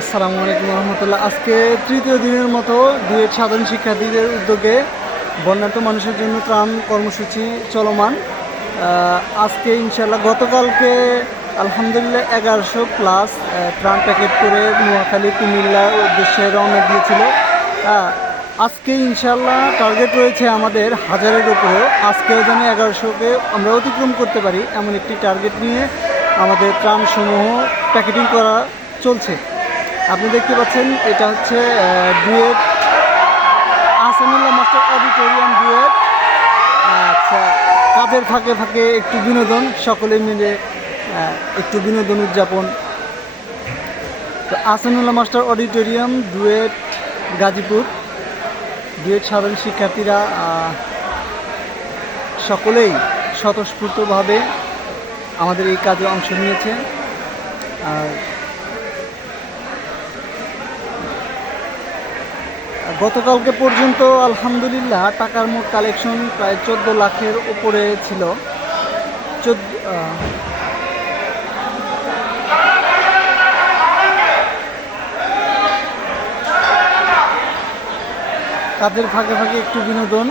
আসসালামু আলাইকুম রহমতুল্লাহ। আজকে তৃতীয় দিনের মতো ডুয়েট সাধারণ শিক্ষার্থীদের উদ্যোগে বন্যার্ত মানুষের জন্য ত্রাণ কর্মসূচি চলমান। আজকে ইনশাল্লাহ গতকালকে আলহামদুলিল্লাহ 1100+ ত্রাণ প্যাকেট করে নোয়াখালী কুমিল্লার উদ্দেশ্যে রওনা দিয়েছিল। আজকে ইনশাল্লাহ টার্গেট রয়েছে আমাদের 1000-এর উপরেও। আজকেও যেন 1100-কে আমরা অতিক্রম করতে পারি এমন একটি টার্গেট নিয়ে আমাদের ত্রাণসমূহ প্যাকেটিং করা চলছে। আপনি দেখতে পাচ্ছেন এটা হচ্ছে duet Ahsanullah master auditorium duet. আচ্ছা, কাজের ফাঁকে ফাঁকে একটু বিনোদন, সকলে মিলে একটু বিনোদন উদযাপন। তো Ahsanullah master auditorium duet Gazipur, duet সাধারণ শিক্ষার্থীরা সকলেই স্বতঃস্ফূর্তভাবে আমাদের এই কাজে অংশ নিয়েছে। আর গতকালকে পর্যন্ত আলহামদুলিল্লাহ টাকার মোট কালেকশন প্রায় 14 লাখের উপরে ছিল। কাজের ফাঁকে ফাঁকে একটু বিনোদন।